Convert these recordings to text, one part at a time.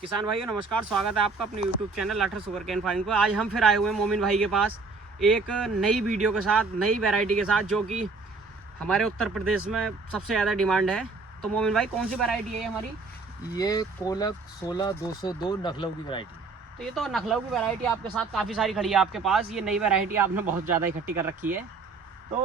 किसान भाइयों नमस्कार, स्वागत है आपका अपने YouTube चैनल लाठर शुगर केन फार्मिंग पर। आज हम फिर आए हुए हैं मोमिन भाई के पास एक नई वीडियो के साथ, नई वैरायटी के साथ, जो कि हमारे उत्तर प्रदेश में सबसे ज़्यादा डिमांड है। तो मोमिन भाई, कौन सी वैरायटी है हमारी? ये कोलक 16202 नखलऊ की वैरायटी। तो ये तो नखलऊ की वैरायटी आपके साथ काफ़ी सारी खड़ी है आपके पास। ये नई वैरायटी आपने बहुत ज़्यादा इकट्ठी कर रखी है। तो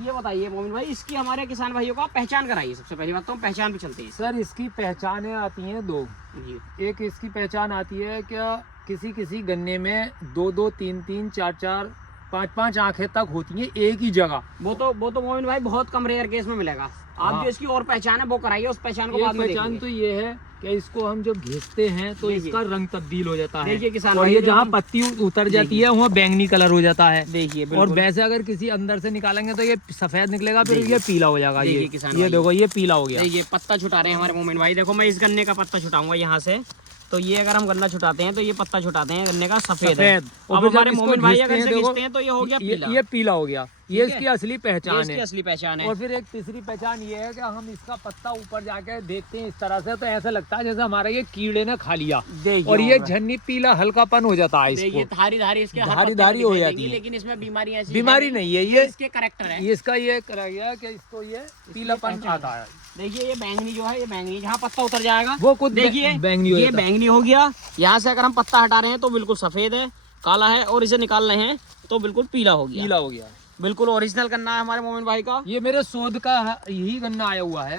ये बताइए मोमिन भाई, इसकी हमारे किसान भाइयों को आप पहचान कराइए। सबसे पहली बात तो हम पहचान भी चलते हैं सर, इसकी पहचानें आती हैं दो। जी। एक इसकी पहचान आती है क्या, किसी किसी गन्ने में 2-2, 3-3, 4-4, 5-5 आंखें तक होती हैं एक ही जगह। वो तो मोमिन भाई बहुत कम रेयर केस में मिलेगा। आप हाँ। जो इसकी और पहचान है वो कराइए, उस पहचान को एक बाद में पहचान देखेंगे। तो ये है कि इसको हम जब घिसते हैं तो देखिए। इसका रंग तब्दील हो जाता है। देखिए किसान और भाई, ये जो जहाँ हम- पत्ती उतर जाती है वहाँ बैंगनी कलर हो जाता है। देखिए और बिल्कुल। वैसे अगर किसी अंदर से निकालेंगे तो ये सफेद निकलेगा, फिर देखिए। ये पीला हो जाएगा। देखिए ये किसान ये भाई। देखो, ये पीला हो गया। ये पत्ता छुटा रहे हैं हमारे मोमिन भाई। देखो, मैं इस गन्ने का पत्ता छुटाऊंगा यहाँ से। तो ये अगर हम गन्ना छुटाते हैं तो ये पत्ता छुटाते हैं गन्ने का सफेद है। और अब फिर जब हमारे इसको मोमिन भाई घिसते अगर हैं, इसे देखो, घिसते हैं तो ये हो गया पीला। ये पीला हो गया। ये ठीक है? इसकी असली ये पहचान इसकी है। असली पहचान है। और फिर एक तीसरी पहचान ये है कि हम इसका पत्ता ऊपर जाके देखते हैं इस तरह से, तो ऐसा लगता है जैसे हमारा ये कीड़े ने खा लिया। देखिए और ये झन्नी पीला हल्कापन हो जाता है देखिए, इसको। धारी धारी इसके हर धारी पत्ते धारी में हो दिखाई जाती देंगी, है। लेकिन इसमें बीमारी ऐसी बीमारी नहीं है, ये इसके करेक्टर है। इसका ये करा गया कि इसको ये पीलापन पहचान आता है। देखिए, ये बैंगनी जो है, ये बैंगनी जहाँ पत्ता उतर जाएगा वो खुद देखिए बैंगनी हो ये जाता है। बैंगनी हो गया। यहाँ से अगर हम पत्ता हटा रहे हैं तो बिल्कुल सफेद है, काला है, और इसे निकाल रहे हैं तो बिल्कुल पीला हो गया। पीला हो गया। बिल्कुल ओरिजिनल गन्ना है हमारे मोमिन भाई का। ये मेरे शोध का यही गन्ना आया हुआ है।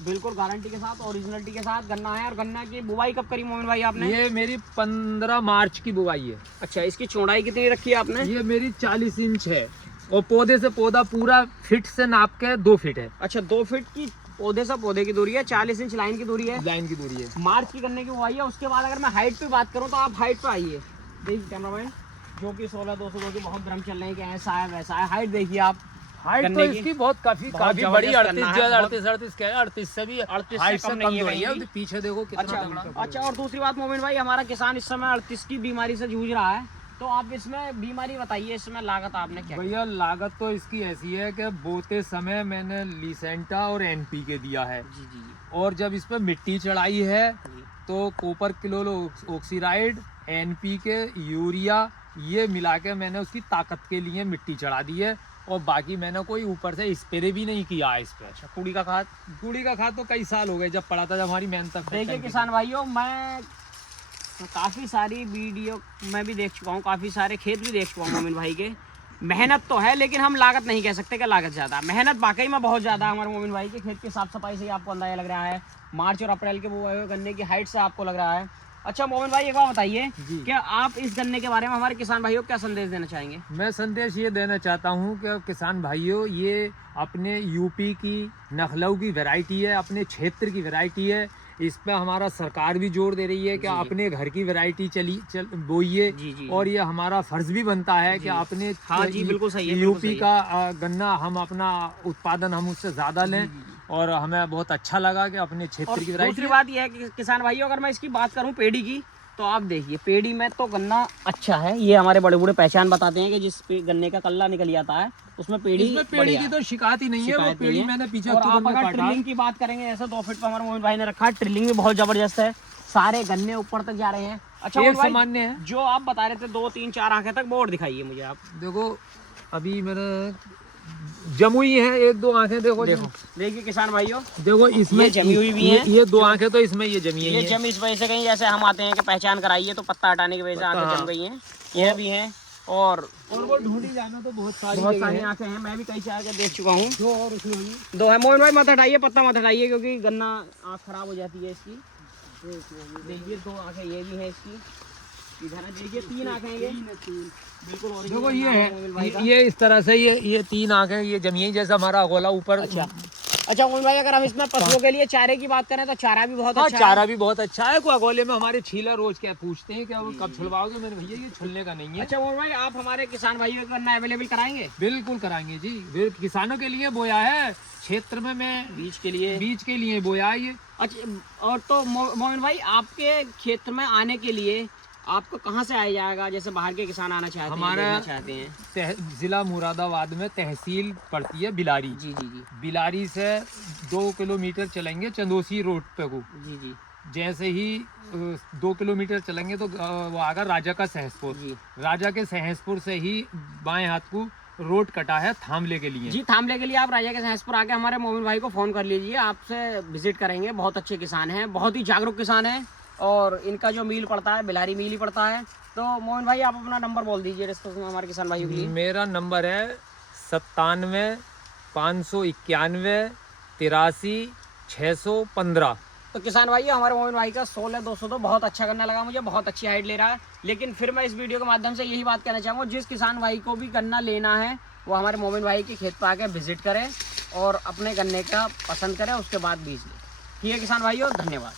बिल्कुल गारंटी के साथ, ओरिजिनलिटी के साथ गन्ना है। और गन्ना की बुवाई कब करी मोमिन भाई आपने? ये मेरी 15 मार्च की बुवाई है। अच्छा, इसकी चौड़ाई कितनी रखी है आपने? ये मेरी 40 इंच है। और पौधे से पौधा पूरा फीट से नाप के 2 फीट है। अच्छा, 2 फीट की पौधे से पौधे की दूरी है, 40 इंच लाइन की दूरी है। लाइन की दूरी है। मार्च की गन्ने की बुवाई है। उसके बाद अगर मैं हाइट पे बात करूँ तो आप हाइट पे आइए। देखिए कैमरामैन, जो कि 16-202 के बहुत भ्रम चल रहे हैं कि ऐसा है वैसा है। हाइट देखिए आप। हाइट तो गन्ने की इसकी बहुत काफी बहुत बड़ी, जबरदस्त 38 गन्ना है, 38 के 38 से भी 38 हाइट से से कम कम नहीं है थोड़ी है। कहीं भी। पीछे देखो कितना तगड़ा। अच्छा, और दूसरी बात मोमिन भाई, हमारा किसान इस समय 38 की बीमारी से जूझ रहा है। तो आप इसमें बीमारी बताइए, इसमें लागत आपने क्या? भैया लागत तो इसकी ऐसी है कि बोते समय मैंने लिसेंटा और NPK दिया है। जी जी और जब इस पे मिट्टी चढ़ाई है जी। तो कॉपर क्लोरो ऑक्सीराइड, NPK, यूरिया, ये मिला के मैंने उसकी ताकत के लिए मिट्टी चढ़ा दी है। और बाकी मैंने कोई ऊपर से स्प्रे भी नहीं किया है इस पे। अच्छा, कुड़ी का खाद? कूड़ी का खाद तो कई साल हो गए जब पड़ा था, जब हमारी मेहनत। देखिए किसान भाइयों, मैं काफ़ी सारी वीडियो मैं भी देख चुका हूँ, काफ़ी सारे खेत भी देख चुका हूँ मोमिन भाई के। मेहनत तो है, लेकिन हम लागत नहीं कह सकते कि लागत ज़्यादा। मेहनत वाकई में बहुत ज़्यादा है हमारे मोमिन भाई के। खेत की साफ सफाई से ही आपको अंदाजा लग रहा है। मार्च और अप्रैल के वो गन्ने की हाइट से आपको लग रहा है। अच्छा मोमिन भाई, एक बात बताइए, जी। क्या आप इस गन्ने के बारे में हमारे किसान भाइयों को क्या संदेश देना चाहेंगे? मैं संदेश ये देना चाहता हूँ कि किसान भाइयों, ये अपने यूपी की नखलऊ की वैरायटी है, अपने क्षेत्र की वैरायटी है। इस पे हमारा सरकार भी जोर दे रही है कि जी। अपने घर की वैरायटी बोइए। जी जी। और ये हमारा फर्ज भी बनता है कि जी। अपने हाँ जी, बिल्कुल सही है, बिल्कुल यूपी सही है। का गन्ना हम अपना उत्पादन हम उससे ज़्यादा लें। और हमें बहुत अच्छा लगा कि अपने और क्षेत्र की दूसरी वैरायटी। बात यह है कि किसान भाइयों, अगर मैं इसकी बात करूं पेड़ी की, तो आप देखिए पेड़ी में तो गन्ना अच्छा है। ये हमारे बड़े बूढ़े पहचान बताते हैं कि जिस गन्ने का कल्ला निकल जाता है उसमें पेड़ी इसमें पेड़ी बढ़िया की है। तो शिकायत ही नहीं है। वो शिकायत नहीं पेड़ी है। मैंने पीछे और अक्टूबर आप में अगर काटा। ट्रिलिंग की बात करेंगे, ऐसे 2 फीट पर हमारे मोहित भाई ने रखा है। ट्रिलिंग भी बहुत जबरदस्त है, सारे गन्ने ऊपर तक जा रहे हैं। अच्छा एक मोहित भाई, सामान्य है। जो आप बता रहे थे 2, 3, 4 आंखें तक, वो और दिखाइए मुझे आप। देखो अभी मैंने जमुई है, 1-2 आंखें देखो। देखो देखिए किसान भाइयों, देखो इसमें ये जमी हुई भी हैं। ये 2 आंखें तो इसमें ये जमी ये है। जम इस वजह से कहीं जैसे हम आते हैं कि पहचान कराइए तो पत्ता हटाने की वजह से आंखें जम गई हैं। ये भी हैं। और वो ढूंढी जाना तो बहुत सारी आंखें हैं। मैं भी कई चार के देख चुका हूँ। जो और उसमें भी 2 है। मोहन भाई मत हटाइए, पत्ता मत हटाइए, क्योंकि गन्ना आँख खराब हो जाती है इसकी। देखिए 2 आंखें ये भी हैं इसकी। इधर है, देखिए 3 आंखें हैं ये। बिल्कुल original देखो ये नाम है मोमिन भाई है, का। ये इस तरह से ये 3 आंखें ये जमी है जैसा हमारा गोला ऊपर। अच्छा मोहन भाई, अगर हम इसमें पशुओं के लिए चारे की बात करें तो चारा भी बहुत हाँ, अच्छा चारा है। भी बहुत अच्छा है। कोई अगोले में हमारे छीला रोज क्या पूछते हैं क्या वो कब छुलवाओगे। मैंने भैया ये छुलने का नहीं है। अच्छा मोहन भाई, आप हमारे किसान भाइयों को गन्ना अवेलेबल कराएंगे? बिल्कुल कराएंगे जी। किसानों के लिए बोया है, क्षेत्र में मैं बीज के लिए? बीज के लिए बोया है ये। अच्छा, और तो मोमिन भाई, आपके क्षेत्र में आने के लिए आपको कहाँ से आया जाएगा? जैसे बाहर के किसान आना चाहते हैं, हमारा देखना चाहते हैं। जिला मुरादाबाद में तहसील पड़ती है बिलारी। जी जी जी बिलारी से 2 किलोमीटर चलेंगे चंदोसी रोड पे को। जी जी। जैसे ही 2 किलोमीटर चलेंगे तो वो आगा राजा का सहसपुर। जी राजा के सहसपुर से ही बाएं हाथ को रोड कटा है थामले के लिए। जी, थामले के लिए आप राजा के सहसपुर आके हमारे मोमिन भाई को फ़ोन कर लीजिए, आपसे विजिट करेंगे। बहुत अच्छे किसान हैं, बहुत ही जागरूक किसान हैं, और इनका जो मील पड़ता है बिलारी मील ही पड़ता है। तो मोमिन भाई आप अपना नंबर बोल दीजिए दोस्तों हमारे किसान भाइयों के लिए। मेरा नंबर है 97 591 83 615। तो किसान भाई हमारे मोमिन भाई का 16-200 तो बहुत अच्छा गन्ना लगा मुझे, बहुत अच्छी हाइट ले रहा है। लेकिन फिर मैं इस वीडियो के माध्यम से यही बात कहना चाहूँगा, जिस किसान भाई को भी गन्ना लेना है वो हमारे मोमिन भाई के खेत पर आके विजिट करें और अपने गन्ने का पसंद करें, उसके बाद बीज लें। ठीक है किसान भाइयों, धन्यवाद।